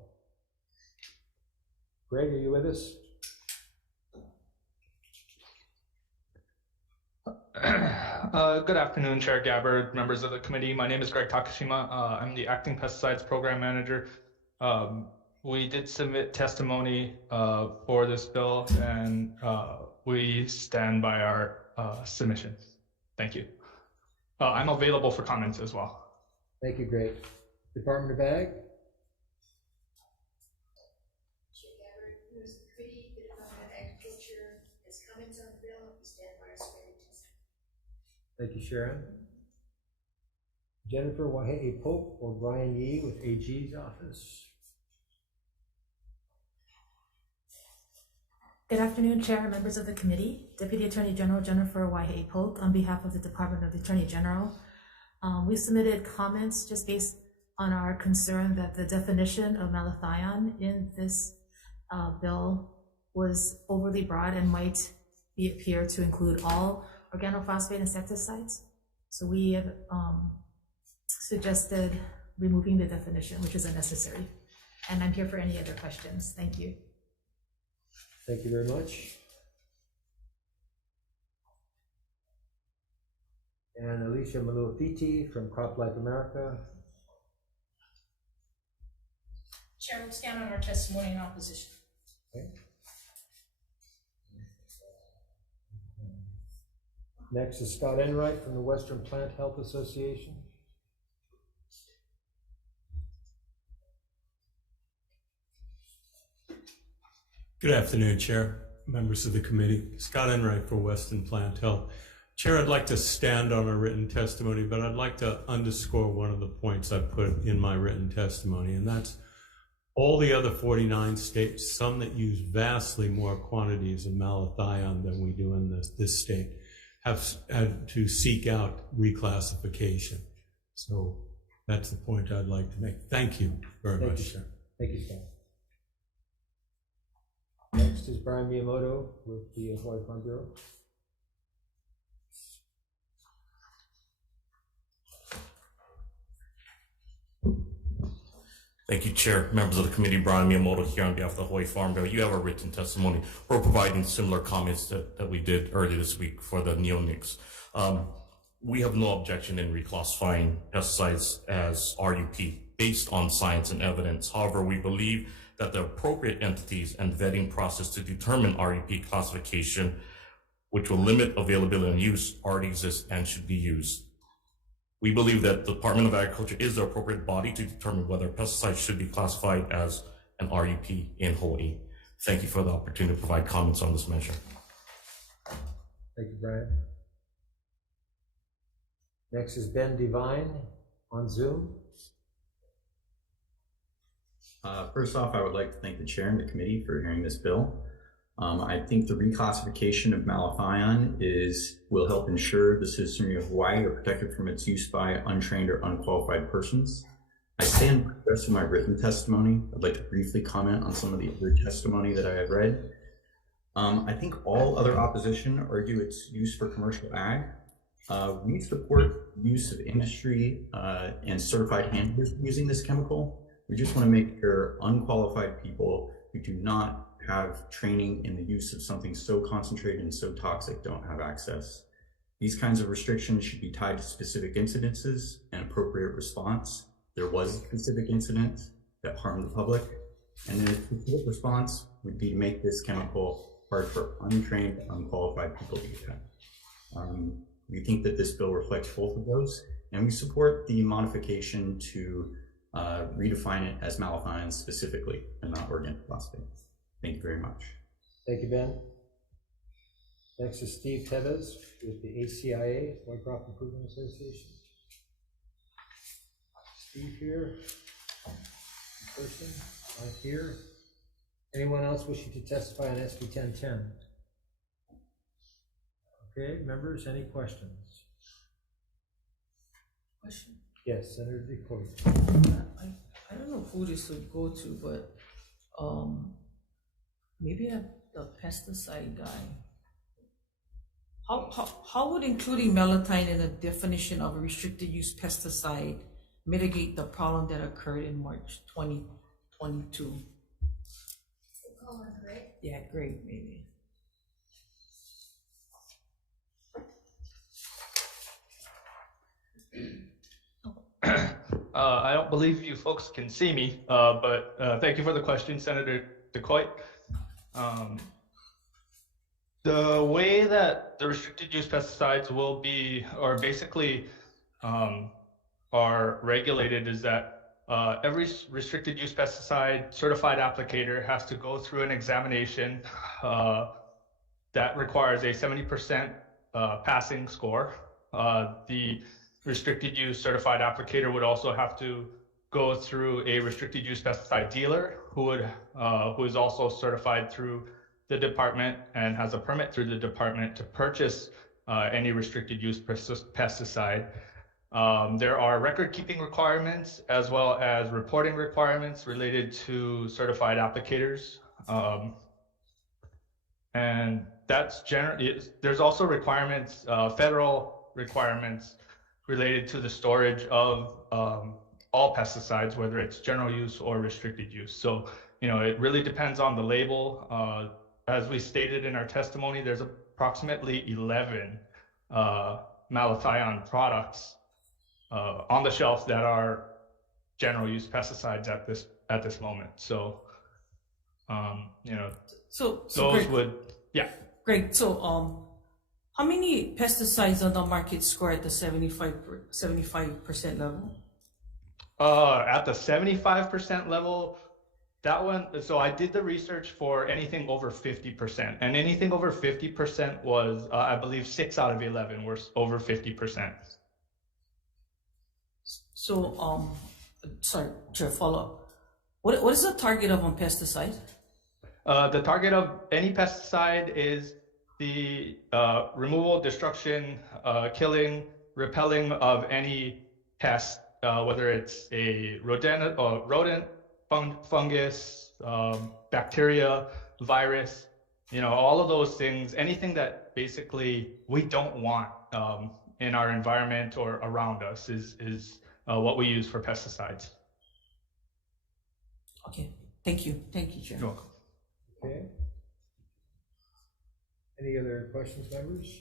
Greg, are you with us? Good afternoon, Chair Gabbard, members of the committee. My name is Greg Takashima. I'm the Acting Pesticides Program Manager. We did submit testimony for this bill, and we stand by our submission. Thank you. I'm available for comments as well. Thank you, Greg. Department of Ag? Chair Gabbard, members of the committee, the Department of Agriculture has comments on the bill. We stand by our submitted testimony. Thank you, Sharon. Jennifer Wahei Pope or Brian Yee with AG's office. Good afternoon, Chair and members of the committee. Deputy Attorney General Jennifer Wahei Pope on behalf of the Department of the Attorney General. We submitted comments just based on our concern that the definition of malathion in this bill was overly broad and might appear to include all organophosphate insecticides. So we have suggested removing the definition, which is unnecessary. And I'm here for any other questions. Thank you. Thank you very much. And Alicia Maluafiti from CropLife America. Chair, we stand on our testimony in opposition. Okay. Next is Scott Enright from the Western Plant Health Association. Good afternoon, Chair, members of the committee. Scott Enright for Western Plant Health. Chair, I'd like to stand on a written testimony, but I'd like to underscore one of the points I put in my written testimony, and that's all the other 49 states, some that use vastly more quantities of malathion than we do in this state, have had to seek out reclassification. So that's the point I'd like to make. Thank you very much, sir. Thank you, Scott. Next is Brian Miyamoto with the Hawaii Farm Bureau. Thank you, Chair. Members of the committee, Brian Miyamoto here on behalf of the Hawaii Farm Bureau. You have a written testimony. We're providing similar comments that we did earlier this week for the neonics. We have no objection in reclassifying pesticides as RUP based on science and evidence. However, we believe that the appropriate entities and vetting process to determine RUP classification, which will limit availability and use, already exists and should be used. We believe that the Department of Agriculture is the appropriate body to determine whether pesticides should be classified as an RUP in Hawaii. Thank you for the opportunity to provide comments on this measure. Thank you, Brian. Next is Ben Devine on Zoom. First off, I would like to thank the chair and the committee for hearing this bill. I think the reclassification of malathion will help ensure the citizenry of Hawaii are protected from its use by untrained or unqualified persons. I stand with the rest of my written testimony. I'd like to briefly comment on some of the other testimony that I have read. I think all other opposition argue its use for commercial ag. We support use of industry and certified handlers using this chemical. We just want to make sure unqualified people who do not have training in the use of something so concentrated and so toxic don't have access. These kinds of restrictions should be tied to specific incidences and appropriate response. There was a specific incident that harmed the public, and then a specific response would be to make this chemical hard for untrained, unqualified people to get. We think that this bill reflects both of those, and we support the modification to redefine it as malathion specifically and not organophosphate. Thank you very much. Thank you, Ben. Next is Steve Tevez with the ACIA, White Crop Improvement Association. Steve here, in person, not here. Anyone else wishing to testify on SB 1010? Okay, members, any questions? Question. Yes, Senator DeCoy. I don't know who this would go to, but maybe the pesticide guy. How would including malathion in the definition of a restricted use pesticide mitigate the problem that occurred in March 2022? Yeah, great, maybe. I don't believe you folks can see me, but thank you for the question, Senator DeCoy. The way that the restricted use pesticides will be, or basically are regulated, is that every restricted use pesticide certified applicator has to go through an examination that requires a 70% passing score. The restricted use certified applicator would also have to go through a restricted use pesticide dealer who is also certified through the department and has a permit through the department to purchase any restricted use pesticide. There are record keeping requirements as well as reporting requirements related to certified applicators. And that's there's also requirements, federal requirements related to the storage of all pesticides, whether it's general use or restricted use. So, it really depends on the label. As we stated in our testimony, there's approximately 11 malathion products on the shelf that are general use pesticides at this moment. So, those would, yeah. Great. So, how many pesticides on the market score at the 75% level? At the 75% level, that one, so I did the research for anything over 50%, and anything over 50% was, I believe, 6 out of 11 were over 50%. So, sorry, Chair, follow up. What is the target of a pesticide? The target of any pesticide is the removal, destruction, killing, repelling of any pest, whether it's a rodent, fungus, bacteria, virus, all of those things, anything that basically we don't want in our environment or around us is what we use for pesticides. Okay, thank you, Chair. You're welcome. Okay. Any other questions, members?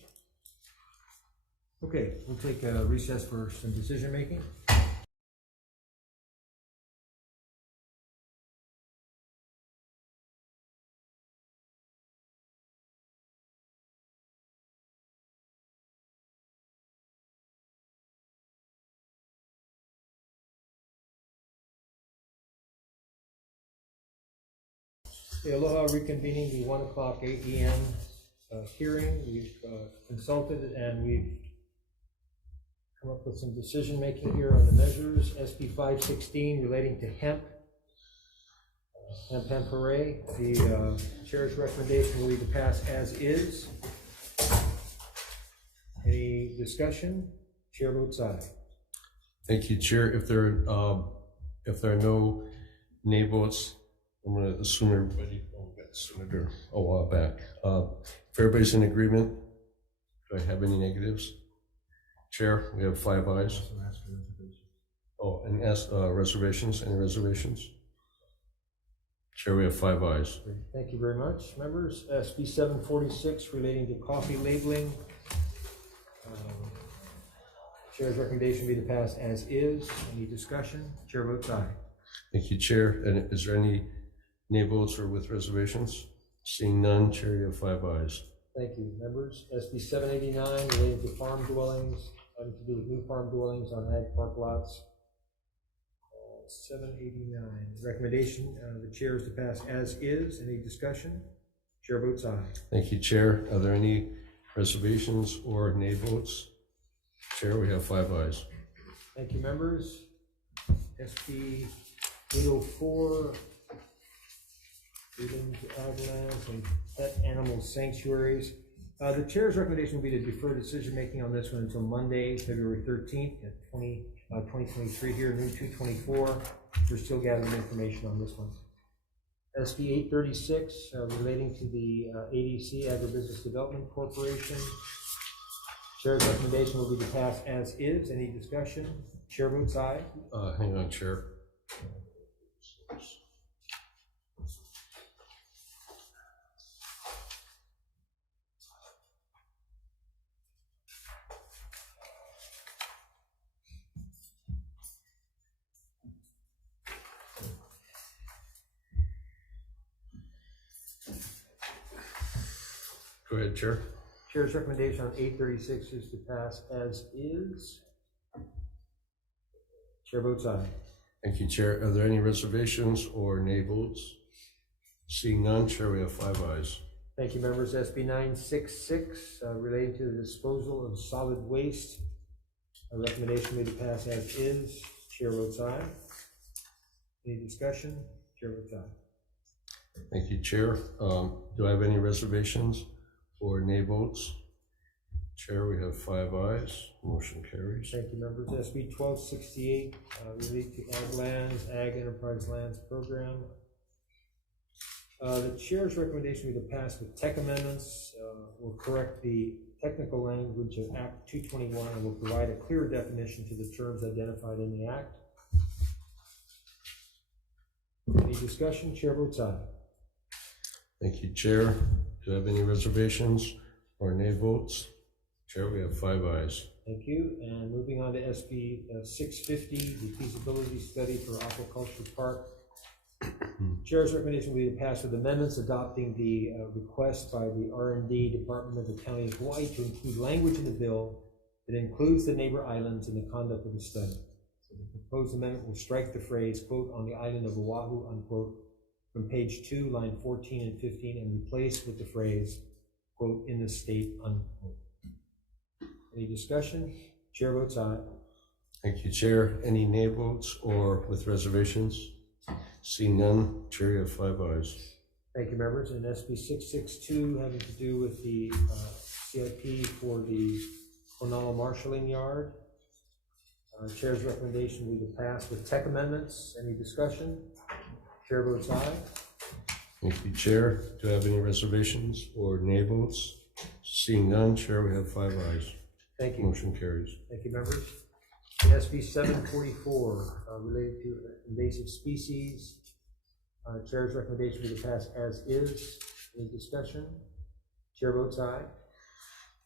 Okay, we'll take a recess for some decision making. Aloha, reconvening the 1 o'clock AEN hearing. We've consulted and we've come up with some decision making here on the measures. SB 516 relating to hemp hooray. The chair's recommendation will be to pass as is. Any discussion? Chair votes aye. Thank you, Chair. If there are no nay votes, I'm going to assume everybody, we got Senator Owa back. If everybody's in agreement, do I have any negatives? Chair, we have 5 ayes. Oh, and ask reservations. Any reservations? Chair, we have 5 ayes. Thank you very much, members. SB 746 relating to coffee labeling. Chair's recommendation be to pass as is. Any discussion? Chair votes aye. Thank you, Chair. And is there any nay votes or with reservations? Seeing none, Chair, you have 5 ayes. Thank you, members. SB 789 relating to farm dwellings, having to do with new farm dwellings on ag park lots. 789. Recommendation, the chair is to pass as is. Any discussion? Chair votes aye. Thank you, Chair. Are there any Reservations or nay votes? Chair, we have 5 ayes. Thank you, members. SB 804, relating to ag lands and pet animal sanctuaries. The chair's recommendation will be to defer decision-making on this one until Monday, February 13th at 2023 here, noon 2:24. We're still gathering information on this one. SB 836, relating to the ADC, Agribusiness Development Corporation. Chair's recommendation will be to pass as is. Any discussion? Chair votes aye. Hang on, Chair. Go ahead, Chair. Chair's recommendation on 836 is to pass as is. Chair votes aye. Thank you, Chair. Are there any reservations or nay votes? Seeing none, Chair, we have 5 ayes. Thank you, members. SB 966, relating to the disposal of solid waste. A recommendation made to pass as is. Chair votes aye. Any discussion? Chair votes aye. Thank you, Chair. Do I have any reservations or nay votes? Chair, we have 5 ayes. Motion carries. Thank you, members. SB 1268, related to Ag Lands, Ag Enterprise Lands Program. The chair's recommendation will be to pass with tech amendments. Will correct the technical language of Act 221 and will provide a clearer definition to the terms identified in the Act. Any discussion? Chair votes aye. Thank you, Chair. Do I have any reservations or nay votes? Chair, we have 5 ayes. Thank you. And moving on to SB 650, the feasibility study for aquaculture park. Chair's recommendation will be to pass with amendments adopting the request by the R&D Department of the County of Hawaii to include language in the bill that includes the neighbor islands in the conduct of the study. So the proposed amendment will strike the phrase, quote, on the island of Oahu, unquote, from page 2, line 14 and 15, and replace with the phrase, quote, in the state, unquote. Any discussion? Chair votes aye. Thank you, Chair. Any nay votes or with reservations? Seeing none, Chair, you have 5 ayes. Thank you, members. And SB 662 having to do with the CIP for the Konala Marshalling Yard. Chair's recommendation will be to pass with tech amendments. Any discussion? Chair votes aye. Thank you, Chair. Do I have any reservations or nay votes? Seeing none, Chair, we have 5 ayes. Thank you. Motion carries. Thank you, members. SB 744 related to invasive species. Chair's recommendation will be to pass as is. Any discussion? Chair votes aye.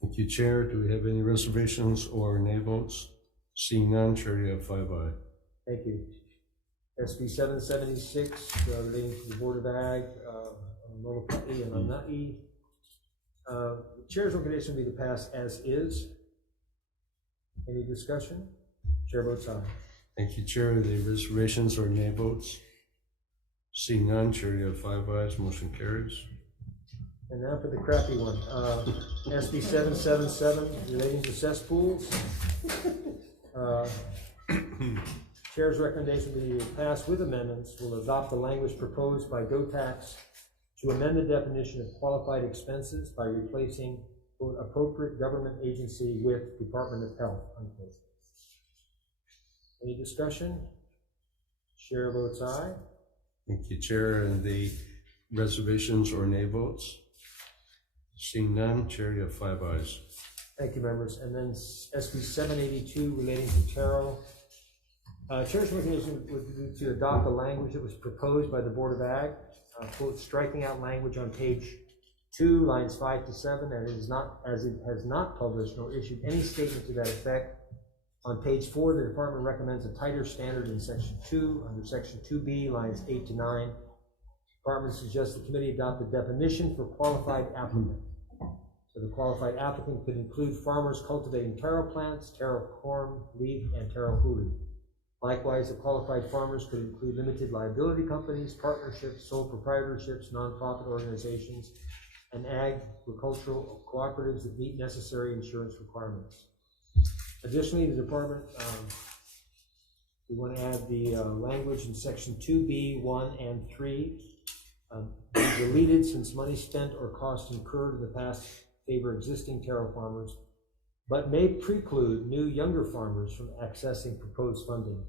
Thank you, Chair. Do we have any reservations or nay votes? Seeing none, Chair, you have 5 ayes. Thank you. SB 776 relating to the Board of Ag, Molokai and Lanai. The Chair's recommendation will be to pass as is. Any discussion? Chair votes aye. Thank you, Chair. Are there reservations or nay votes? Seeing none, Chair, you have 5 ayes. Motion carries. And now for the crappy one. SB 777 relating to cesspools. Chair's recommendation will be to pass with amendments will adopt the language proposed by GOTAX to amend the definition of qualified expenses by replacing, quote, appropriate government agency with Department of Health, unquote. Any discussion? Chair votes aye. Thank you, Chair. And the reservations or nay votes? Seeing none, Chair, you have 5 ayes. Thank you, members. And then SB 782 relating to taro. Chair's recommendation would be to adopt the language that was proposed by the Board of Ag, quote, striking out language on page 2, lines 5 to 7, and it is not, as it has not published nor issued any statement to that effect. On page 4, the department recommends a tighter standard in section 2, under section 2B, lines 8 to 9. The department suggests the committee adopt the definition for qualified applicant. So the qualified applicant could include farmers cultivating taro plants, taro corn, leaf, and taro huli. Likewise, the qualified farmers could include limited liability companies, partnerships, sole proprietorships, nonprofit organizations, and agricultural cooperatives that meet necessary insurance requirements. Additionally, the department, we want to add the language in section 2B, 1 and 3, be deleted since money spent or cost incurred in the past favor existing taro farmers, but may preclude new younger farmers from accessing proposed funding.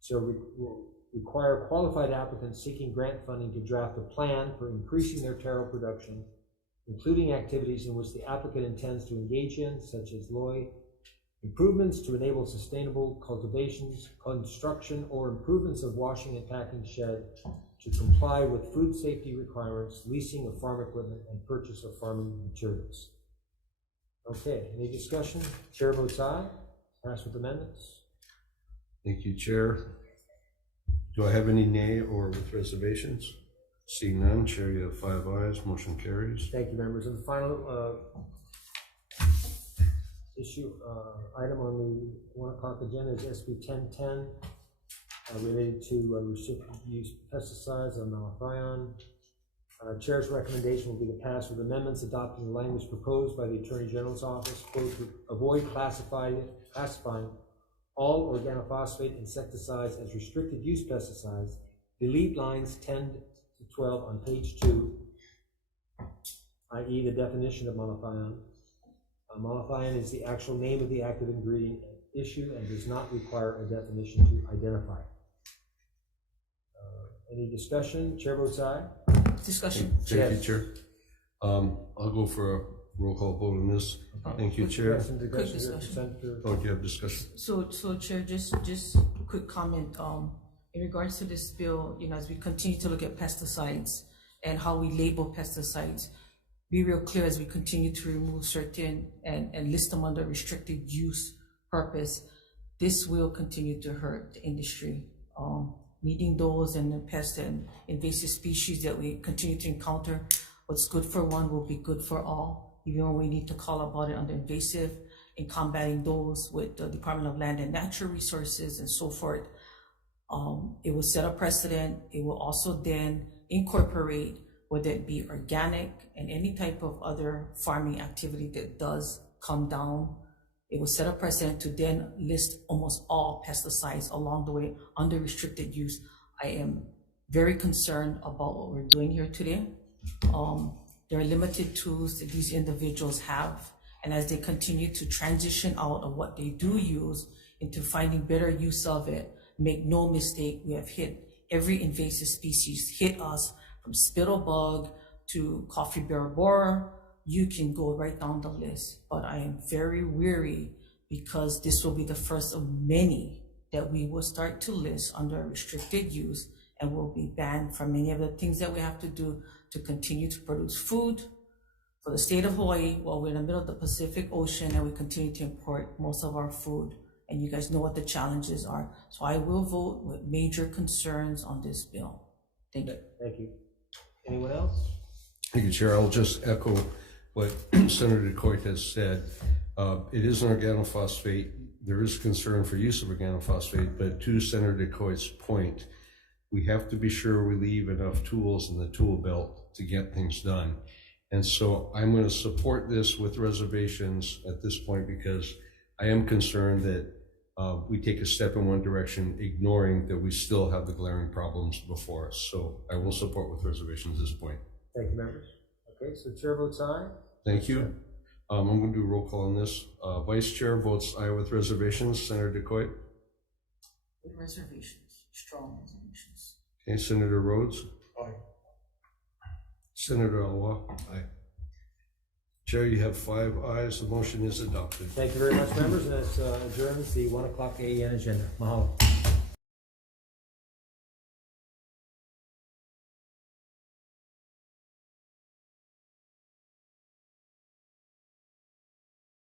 So we will require qualified applicants seeking grant funding to draft a plan for increasing their taro production, including activities in which the applicant intends to engage in, such as LOI, improvements to enable sustainable cultivations, construction or improvements of washing and packing shed to comply with food safety requirements, leasing of farm equipment, and purchase of farming materials. Okay, any discussion? Chair votes aye. Pass with amendments. Thank you, Chair. Do I have any nay or with reservations? Seeing none, Chair, you have 5 ayes, motion carries. Thank you, members. And the final item on the 1 o'clock agenda is SB 1010, related to restricted use pesticides on Malachian. Chair's recommendation will be to pass with amendments adopting the language proposed by the Attorney General's office, quote, to avoid classifying all organophosphate insecticides as restricted use pesticides, delete lines 10 to 12 on page 2, i.e. the definition of Malachian. Malachian is the actual name of the active ingredient at issue and does not require a definition to identify it. Any discussion? Chair votes aye. Discussion. Thank you, Chair. I'll go for a roll call vote on this. Thank you, Chair. Quick discussion. Oh, do you have discussion? So Chair, just a quick comment. In regards to this bill, as we continue to look at pesticides and how we label pesticides, be real clear as we continue to remove certain and list them under restricted use purpose. This will continue to hurt the industry. Meeting those and the pest and invasive species that we continue to encounter, what's good for one will be good for all, even when we need to call about it under invasive, in combating those with the Department of Land and Natural Resources and so forth. It will set a precedent. It will also then incorporate, whether it be organic and any type of other farming activity that does come down. It will set a precedent to then list almost all pesticides along the way under restricted use. I am very concerned about what we're doing here today. There are limited tools that these individuals have, and as they continue to transition out of what they do use into finding better use of it, make no mistake, we have hit every invasive species hit us, from spittlebug to coffee bear borer. You can go right down the list, but I am very weary because this will be the first of many that we will start to list under restricted use and will be banned from many of the things that we have to do to continue to produce food for the state of Hawaii while we're in the middle of the Pacific Ocean and we continue to import most of our food. And you guys know what the challenges are. So I will vote with major concerns on this bill. Thank you. Thank you. Anyone else? Thank you, Chair. I'll just echo what Senator DeCoite has said. It is an organophosphate. There is concern for use of organophosphate, but to Senator DeCoite's point, we have to be sure we leave enough tools in the tool belt to get things done. And so I'm going to support this with reservations at this point because I am concerned that we take a step in one direction, ignoring that we still have the glaring problems before us. So I will support with reservations at this point. Thank you, members. Okay, so chair votes aye. Thank you. I'm going to do a roll call on this. Vice Chair votes aye with reservations. Senator DeCoite? With reservations, strong reservations. Okay, Senator Rhodes? Aye. Senator Alwa? Aye. Chair, you have 5 ayes. The motion is adopted. Thank you very much, members, and that adjourns the 1 o'clock AEN agenda. Mahalo.